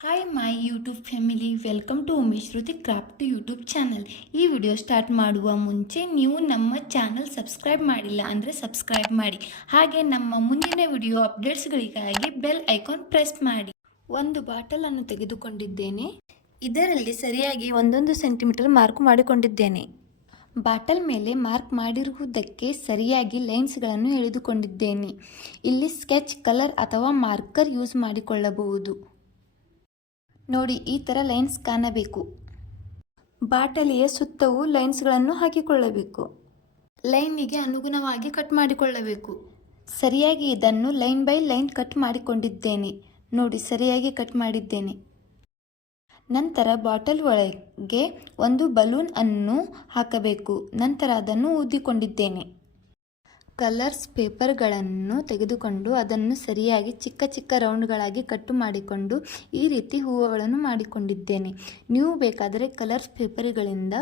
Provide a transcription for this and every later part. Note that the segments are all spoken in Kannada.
Hi my YouTube family, welcome to Umesh Shruti craft YouTube channel. ಈ ವಿಡಿಯೋ ಸ್ಟಾರ್ಟ್ ಮಾಡುವ ಮುಂಚೆ ನೀವು ನಮ್ಮ ಚಾನಲ್ ಸಬ್ಸ್ಕ್ರೈಬ್ ಮಾಡಿಲ್ಲ ಅಂದರೆ ಸಬ್ಸ್ಕ್ರೈಬ್ ಮಾಡಿ. ಹಾಗೆ ನಮ್ಮ ಮುಂದಿನ ವಿಡಿಯೋ ಅಪ್ಡೇಟ್ಸ್ಗಳಿಗಾಗಿ ಬೆಲ್ ಐಕಾನ್ ಪ್ರೆಸ್ ಮಾಡಿ. ಒಂದು ಬಾಟಲನ್ನು ತೆಗೆದುಕೊಂಡಿದ್ದೇನೆ. ಇದರಲ್ಲಿ ಸರಿಯಾಗಿ 1 ಸೆಂಟಿಮೀಟರ್ ಮಾರ್ಕ್ ಮಾಡಿಕೊಂಡಿದ್ದೇನೆ. ಬಾಟಲ್ ಮೇಲೆ ಮಾರ್ಕ್ ಮಾಡಿರುವುದಕ್ಕೆ ಸರಿಯಾಗಿ ಲೈನ್ಸ್ಗಳನ್ನು ಎಳೆದುಕೊಂಡಿದ್ದೇನೆ. ಇಲ್ಲಿ ಸ್ಕೆಚ್ ಕಲರ್ ಅಥವಾ ಮಾರ್ಕರ್ ಯೂಸ್ ಮಾಡಿಕೊಳ್ಳಬಹುದು. ನೋಡಿ, ಈ ಥರ ಲೈನ್ಸ್ ಕಾಣಬೇಕು. ಬಾಟಲಿಯ ಸುತ್ತವೂ ಲೈನ್ಸ್ಗಳನ್ನು ಹಾಕಿಕೊಳ್ಳಬೇಕು. ಲೈನಿಗೆ ಅನುಗುಣವಾಗಿ ಕಟ್ ಮಾಡಿಕೊಳ್ಳಬೇಕು. ಸರಿಯಾಗಿ ಇದನ್ನು ಲೈನ್ ಬೈ ಲೈನ್ ಕಟ್ ಮಾಡಿಕೊಂಡಿದ್ದೇನೆ. ನೋಡಿ, ಸರಿಯಾಗಿ ಕಟ್ ಮಾಡಿದ್ದೇನೆ. ನಂತರ ಬಾಟಲ್ ಒಳಗೆ ಒಂದು ಬಲೂನ್ ಅನ್ನು ಹಾಕಬೇಕು. ನಂತರ ಅದನ್ನು ಊದಿಕೊಂಡಿದ್ದೇನೆ. ಕಲರ್ಸ್ ಪೇಪರ್ಗಳನ್ನು ತೆಗೆದುಕೊಂಡು ಅದನ್ನು ಸರಿಯಾಗಿ ಚಿಕ್ಕ ಚಿಕ್ಕ ರೌಂಡ್ಗಳಾಗಿ ಕಟ್ಟು ಮಾಡಿಕೊಂಡು ಈ ರೀತಿ ಹೂವುಗಳನ್ನು ಮಾಡಿಕೊಂಡಿದ್ದೇನೆ. ನೀವು ಬೇಕಾದರೆ ಕಲರ್ಸ್ ಪೇಪರ್ಗಳಿಂದ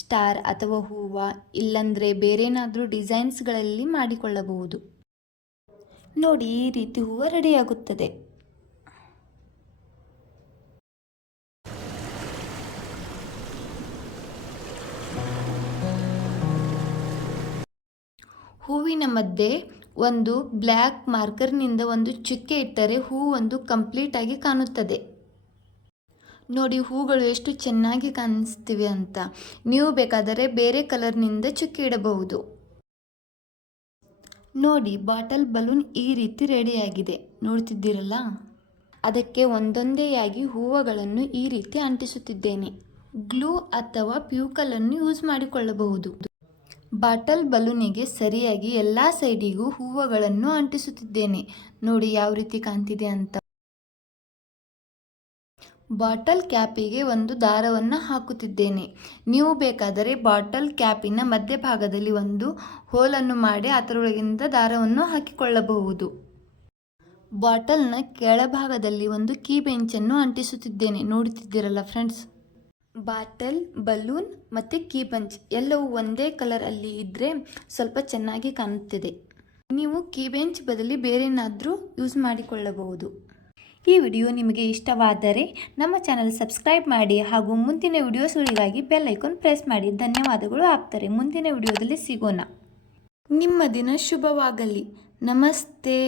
ಸ್ಟಾರ್ ಅಥವಾ ಹೂವು, ಇಲ್ಲಂದರೆ ಬೇರೇನಾದರೂ ಡಿಸೈನ್ಸ್ಗಳಲ್ಲಿ ಮಾಡಿಕೊಳ್ಳಬಹುದು. ನೋಡಿ, ಈ ರೀತಿ ಹೂವು ರೆಡಿಯಾಗುತ್ತದೆ. ಹೂವಿನ ಮಧ್ಯೆ ಒಂದು ಬ್ಲ್ಯಾಕ್ ಮಾರ್ಕರ್ನಿಂದ ಒಂದು ಚುಕ್ಕೆ ಇಟ್ಟರೆ ಹೂ ಒಂದು ಕಂಪ್ಲೀಟ್ ಆಗಿ ಕಾಣುತ್ತದೆ. ನೋಡಿ, ಹೂಗಳು ಎಷ್ಟು ಚೆನ್ನಾಗಿ ಕಾಣಿಸ್ತಿವೆ ಅಂತ. ನೀವು ಬೇಕಾದರೆ ಬೇರೆ ಕಲರ್ನಿಂದ ಚುಕ್ಕೆ ಇಡಬಹುದು. ನೋಡಿ, ಬಾಟಲ್ ಬಲೂನ್ ಈ ರೀತಿ ರೆಡಿಯಾಗಿದೆ. ನೋಡ್ತಿದ್ದೀರಲ್ಲ, ಅದಕ್ಕೆ ಒಂದೊಂದೇಯಾಗಿ ಹೂವುಗಳನ್ನು ಈ ರೀತಿ ಅಂಟಿಸುತ್ತಿದ್ದೇನೆ. ಗ್ಲೂ ಅಥವಾ ಪ್ಯೂಕಲನ್ನು ಯೂಸ್ ಮಾಡಿಕೊಳ್ಳಬಹುದು. ಬಾಟಲ್ ಬಲೂನಿಗೆ ಸರಿಯಾಗಿ ಎಲ್ಲ ಸೈಡಿಗೂ ಹೂವುಗಳನ್ನು ಅಂಟಿಸುತ್ತಿದ್ದೇನೆ. ನೋಡಿ ಯಾವ ರೀತಿ ಕಾಣ್ತಿದೆ ಅಂತ. ಬಾಟಲ್ ಕ್ಯಾಪಿಗೆ ಒಂದು ದಾರವನ್ನು ಹಾಕುತ್ತಿದ್ದೇನೆ. ನೀವು ಬೇಕಾದರೆ ಬಾಟಲ್ ಕ್ಯಾಪಿನ ಮಧ್ಯಭಾಗದಲ್ಲಿ ಒಂದು ಹೋಲನ್ನು ಮಾಡಿ ಅದರೊಳಗಿಂದ ದಾರವನ್ನು ಹಾಕಿಕೊಳ್ಳಬಹುದು. ಬಾಟಲ್ನ ಕೆಳಭಾಗದಲ್ಲಿ ಒಂದು ಕೀ ಬೆಂಚನ್ನು ಅಂಟಿಸುತ್ತಿದ್ದೇನೆ. ನೋಡುತ್ತಿದ್ದೀರಲ್ಲ ಫ್ರೆಂಡ್ಸ್, ಬಾಟಲ್, ಬಲೂನ್ ಮತ್ತು ಕೀ ಬಂಚ್ ಎಲ್ಲವೂ ಒಂದೇ ಕಲರ್ ಅಲ್ಲಿ ಇದ್ದರೆ ಸ್ವಲ್ಪ ಚೆನ್ನಾಗಿ ಕಾಣುತ್ತದೆ. ನೀವು ಕೀ ಬೆಂಚ್ ಬದಲಿ ಬೇರೇನಾದರೂ ಯೂಸ್ ಮಾಡಿಕೊಳ್ಳಬಹುದು. ಈ ವಿಡಿಯೋ ನಿಮಗೆ ಇಷ್ಟವಾದರೆ ನಮ್ಮ ಚಾನಲ್ ಸಬ್ಸ್ಕ್ರೈಬ್ ಮಾಡಿ ಹಾಗೂ ಮುಂದಿನ ವಿಡಿಯೋಸ್ಗಳಿಗಾಗಿ ಬೆಲ್ ಐಕಾನ್ ಪ್ರೆಸ್ ಮಾಡಿ. ಧನ್ಯವಾದಗಳು ಆಪ್ತರೆ. ಮುಂದಿನ ವಿಡಿಯೋದಲ್ಲಿ ಸಿಗೋಣ. ನಿಮ್ಮ ದಿನ ಶುಭವಾಗಲಿ. ನಮಸ್ತೆ.